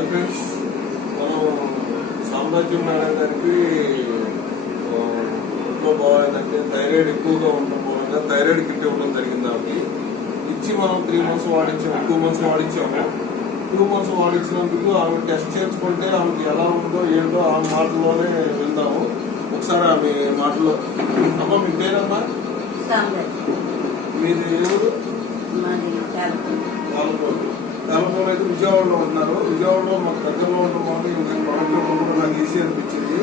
Hi friends, మనం సామ్రాజ్యం madam గారికి ఒంట్లో బాగాలేదంటే థైరాయిడ్ ఎక్కువగా ఉండడం మూలంగా థైరాయిడ్ కిట్ ఇవ్వడం జరిగింది. ఆమెకి ఇచ్చి మనం 3 months వాడించాము, 2 months వాడించాము. 2 months వాడించినందుకు ఆమె టెస్ట్ చేసుకుంటే ఆమెకి ఎలా ఉందో ఏంటో ఆ మాటల్లోనే విందాము. ఒకసారి ఆమె మాటలో. అమ్మ, మీ పేరమ్మా? మీది ఎవరు? తెలంగాణ అయితే విజయవాడలో ఉంటున్నారు. విజయవాడలో మాకు దగ్గరలో ఉండడం వల్ల ఈమెకి ప్రోడక్ట్ ఇవ్వడం నాకు ఈజీ అనిపించింది.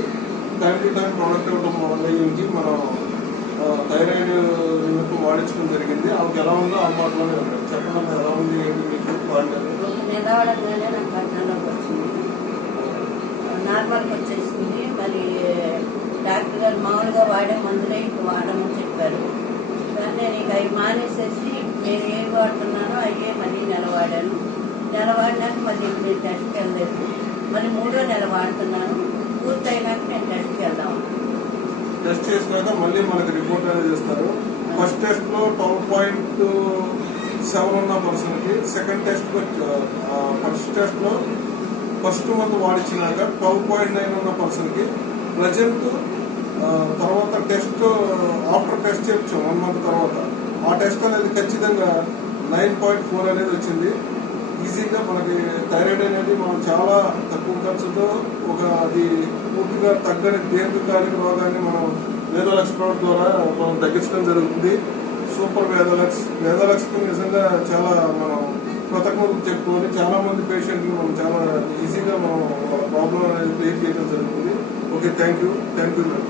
టైం టు టైం ప్రోడక్ట్ ఇవ్వడం వల్ల ఈమెకి మనం థైరాయిడ్ నిమిత్తం వాడించడం జరిగింది. ఆమెకి ఎలా ఉందో ఆ మాటలోనే ఉంటారు. చెప్పండి, ఎలా ఉంది ఏంటి మీకు వాడారు? నార్మల్గా వచ్చేసింది. మరి డాక్టర్ గారు మామూలుగా వాడే మందులే ఇప్పుడు వాడమని చెప్పారు. కానీ నేను ఇక అవి మానేసేసి నేను ఏం వాడుతున్నానో అయ్యే మళ్ళీ నెల వాడాను. నెల వాడినాక మళ్ళీ ఇప్పుడు నేను టెస్ట్కి వెళ్ళలేదు. మళ్ళీ 3వ నెల వాడుతున్నాను. పూర్తయినాక నేను టెస్ట్కి వెళ్దాము. టెస్ట్ చేసినాక మళ్ళీ మనకి రిపోర్ట్ అనేది చేస్తారు. ఫస్ట్ టెస్ట్ లో 12.7 ఉన్న పర్సన్కి, సెకండ్ టెస్ట్ ఫస్ట్ టెస్ట్ లో ఫస్ట్ మంత్ వాడించినాక 12.9 ఉన్న పర్సన్కి ప్రజెంట్ తర్వాత టెస్ట్ ఆఫ్టర్ టెస్ట్ చేయించాం 1 month తర్వాత. ఆ టెస్ట్ అనేది ఖచ్చితంగా 9.4 అనేది వచ్చింది. ఈజీగా మనకి థైరాయిడ్ అనేది మనం చాలా తక్కువ ఖర్చుతో అది పూర్తిగా తగ్గని దీర్ఘకాలిక రోగాన్ని మనం వేదలక్స్ ప్రోడక్ట్ ద్వారా మనం తగ్గించడం జరుగుతుంది. సూపర్ వేదలక్స్కి నిజంగా చాలా మనం కృతజ్ఞతలు చెప్పుకొని చాలా మంది పేషెంట్లు మనం చాలా ఈజీగా మనం ప్రాబ్లం అనేది క్లియర్ చేయడం జరుగుతుంది. Okay, thank you madam.